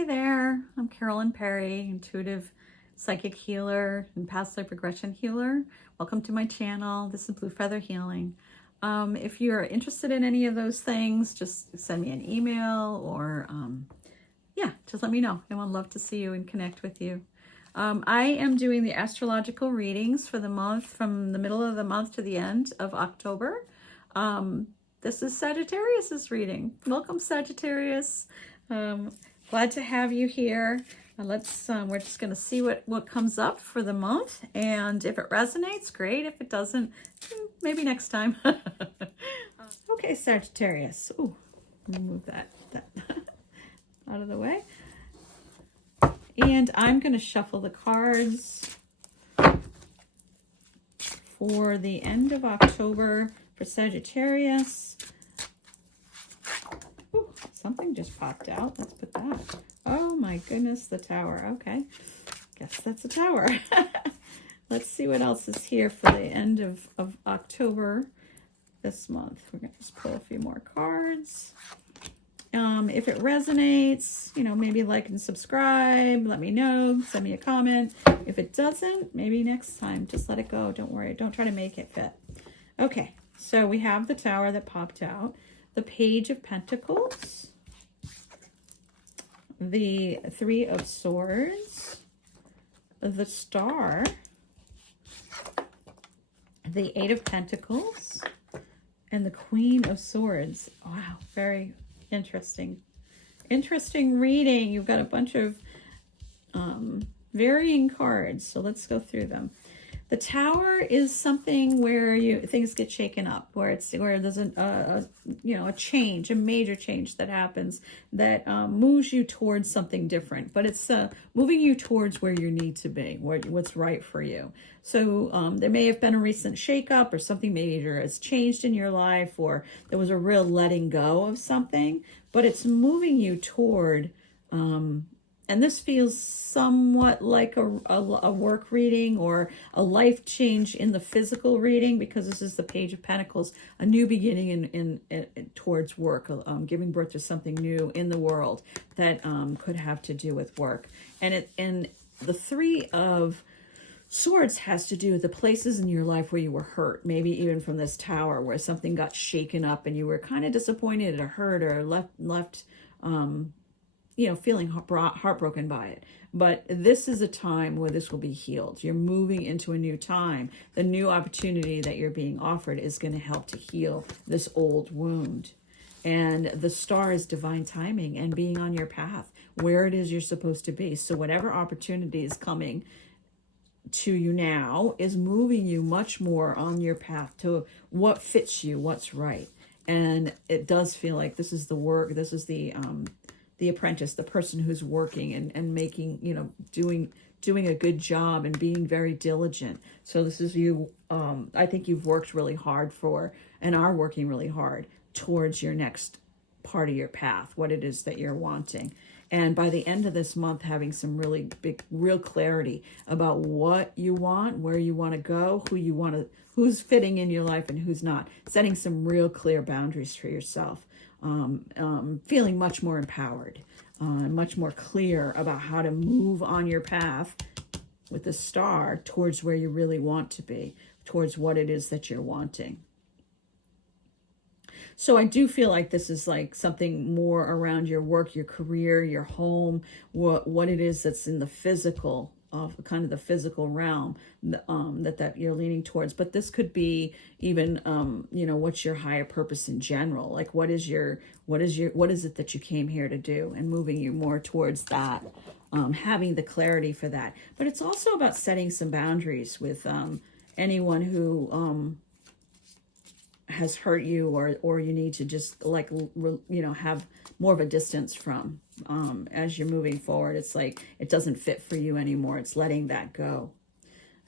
Hi there, I'm Carolyn Perry, intuitive psychic healer and past life regression healer. Welcome to my channel. This is Blue Feather Healing. If you're interested in any of those things, just send me an email or yeah, just let me know. I would love to see you and connect with you. I am doing the astrological readings for the month from the middle of the month to the end of October. This is Sagittarius's reading. Welcome, Sagittarius. Glad to have you here. We're just going to see what comes up for the month, and if it resonates, great. If it doesn't, maybe next time. Okay, Sagittarius. Ooh, let me move that out of the way. And I'm going to shuffle the cards for the end of October for Sagittarius. Ooh, something just popped out. Let's put that. Oh my goodness, the Tower. Okay, guess that's a Tower. Let's see what else is here for the end of October this month. We're going to just pull a few more cards. If it resonates, maybe like and subscribe, let me know, send me a comment. If it doesn't, maybe next time, just let it go. Don't worry. Don't try to make it fit. Okay, so we have the Tower that popped out, the Page of Pentacles, the Three of Swords, the Star, the Eight of Pentacles, and the Queen of Swords. Wow, very interesting reading. You've got a bunch of varying cards, so let's go through them. The Tower is something where things get shaken up, where there's a change, a major change that happens that moves you towards something different, but it's moving you towards where you need to be, what's right for you. So there may have been a recent shakeup, or something major has changed in your life, or there was a real letting go of something, but it's moving you toward and this feels somewhat like a work reading or a life change in the physical reading, because this is the Page of Pentacles, a new beginning in towards work, giving birth to something new in the world that could have to do with work. And the Three of Swords has to do with the places in your life where you were hurt, maybe even from this Tower where something got shaken up and you were kind of disappointed or hurt or left feeling heartbroken by it. But this is a time where this will be healed. You're moving into a new time. The new opportunity that you're being offered is going to help to heal this old wound. And the Star is divine timing and being on your path, where it is you're supposed to be. So whatever opportunity is coming to you now is moving you much more on your path to what fits you, what's right. And it does feel like this is the work, this is the apprentice, the person who's working and making, doing a good job and being very diligent. So this is you. I think you've worked really hard for and are working really hard towards your next part of your path, what it is that you're wanting. And by the end of this month, having some really real clarity about what you want, where you want to go, who's fitting in your life and who's not, setting some real clear boundaries for yourself. Feeling much more empowered, much more clear about how to move on your path with the Star towards where you really want to be, towards what it is that you're wanting. So I do feel like this is like something more around your work, your career, your home, what it is that's in the physical, of kind of the physical realm that you're leaning towards. But this could be even what's your higher purpose in general, like what is it that you came here to do, and moving you more towards that, having the clarity for that. But it's also about setting some boundaries with anyone who has hurt you, or you need to just have more of a distance from as you're moving forward. It's like it doesn't fit for you anymore. It's letting that go.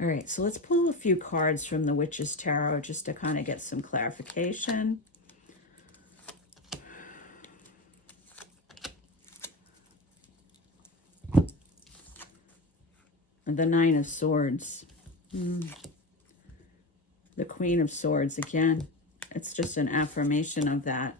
All right, so let's pull a few cards from the Witch's Tarot just to kind of get some clarification. The Nine of Swords. The Queen of Swords again. It's just an affirmation of that.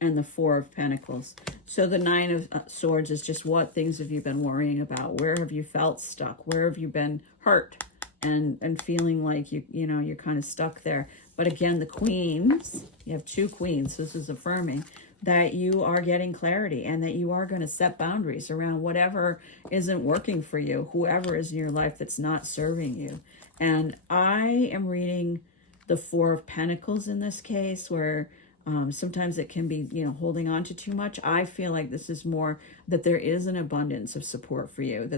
and the Four of Pentacles. So the Nine of Swords is just what things have you been worrying about? Where have you felt stuck? Where have you been hurt and feeling like you know, you're kind of stuck there? But again, the Queens, you have two Queens. This is affirming that you are getting clarity and that you are going to set boundaries around whatever isn't working for you, whoever is in your life that's not serving you. And I am reading the Four of Pentacles in this case, where sometimes it can be, you know, holding on to too much. I feel like this is more that there is an abundance of support for you,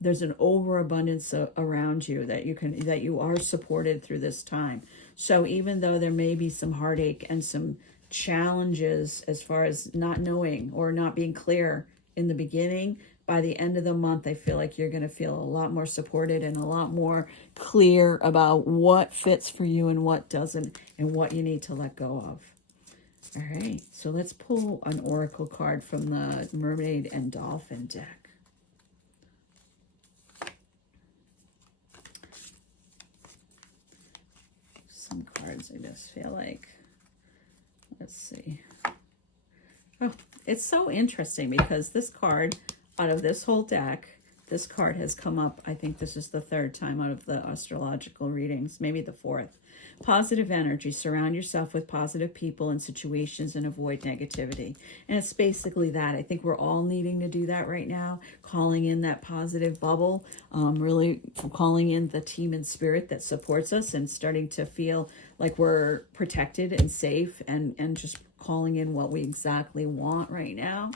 there's an overabundance around you, that you are supported through this time. So even though there may be some heartache and some challenges as far as not knowing or not being clear in the beginning, by the end of the month, I feel like you're going to feel a lot more supported and a lot more clear about what fits for you and what doesn't, and what you need to let go of. All right, so let's pull an oracle card from the Mermaid and Dolphin deck. Some cards I just feel like, let's see. Oh, it's so interesting because this card, out of this whole deck, this card has come up, I think this is the third time out of the astrological readings, maybe the fourth. Positive energy. Surround yourself with positive people and situations and avoid negativity. And it's basically that. I think we're all needing to do that right now, calling in that positive bubble, really calling in the team and spirit that supports us and starting to feel like we're protected and safe, and just calling in what we exactly want right now,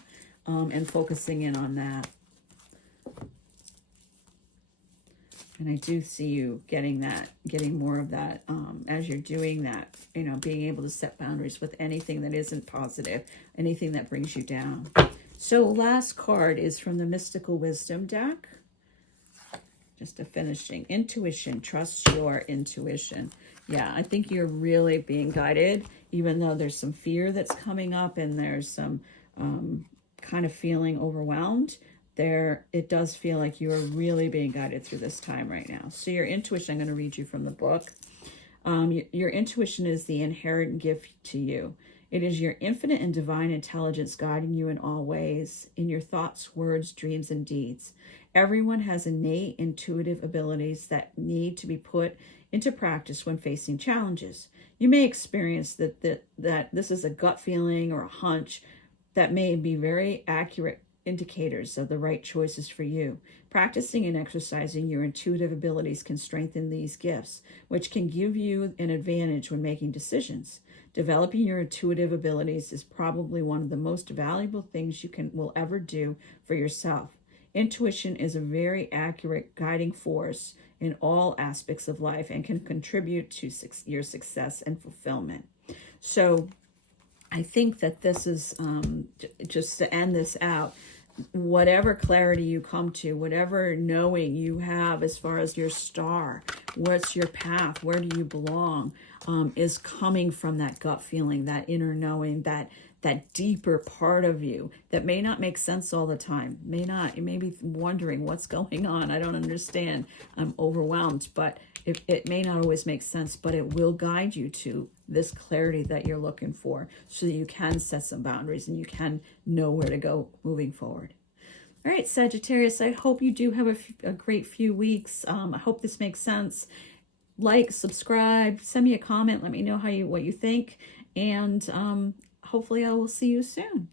and focusing in on that. And I do see you getting more of that as you're doing that, you know, being able to set boundaries with anything that isn't positive, anything that brings you down. So last card is from the Mystical Wisdom deck. Just a finishing. Intuition. Trust your intuition. Yeah, I think you're really being guided, even though there's some fear that's coming up and there's some kind of feeling overwhelmed. It does feel like you are really being guided through this time right now. So your intuition, I'm going to read you from the book. Your intuition is the inherent gift to you. It is your infinite and divine intelligence guiding you in all ways, in your thoughts, words, dreams, and deeds. Everyone has innate intuitive abilities that need to be put into practice when facing challenges. You may experience that this is a gut feeling or a hunch that may be very accurate indicators of the right choices for you. Practicing and exercising your intuitive abilities can strengthen these gifts, which can give you an advantage when making decisions. Developing your intuitive abilities is probably one of the most valuable things you will ever do for yourself. Intuition is a very accurate guiding force in all aspects of life and can contribute to your success and fulfillment. So I think that this is, just to end this out, whatever clarity you come to, whatever knowing you have as far as your star, what's your path, where do you belong, is coming from that gut feeling, that inner knowing, that deeper part of you that may not make sense all the time. You may be wondering what's going on. I don't understand. I'm overwhelmed, but it may not always make sense, but it will guide you to this clarity that you're looking for, so that you can set some boundaries and you can know where to go moving forward. All right, Sagittarius, I hope you do have a great few weeks. I hope this makes sense. Like, subscribe, send me a comment, let me know what you think, and hopefully I will see you soon.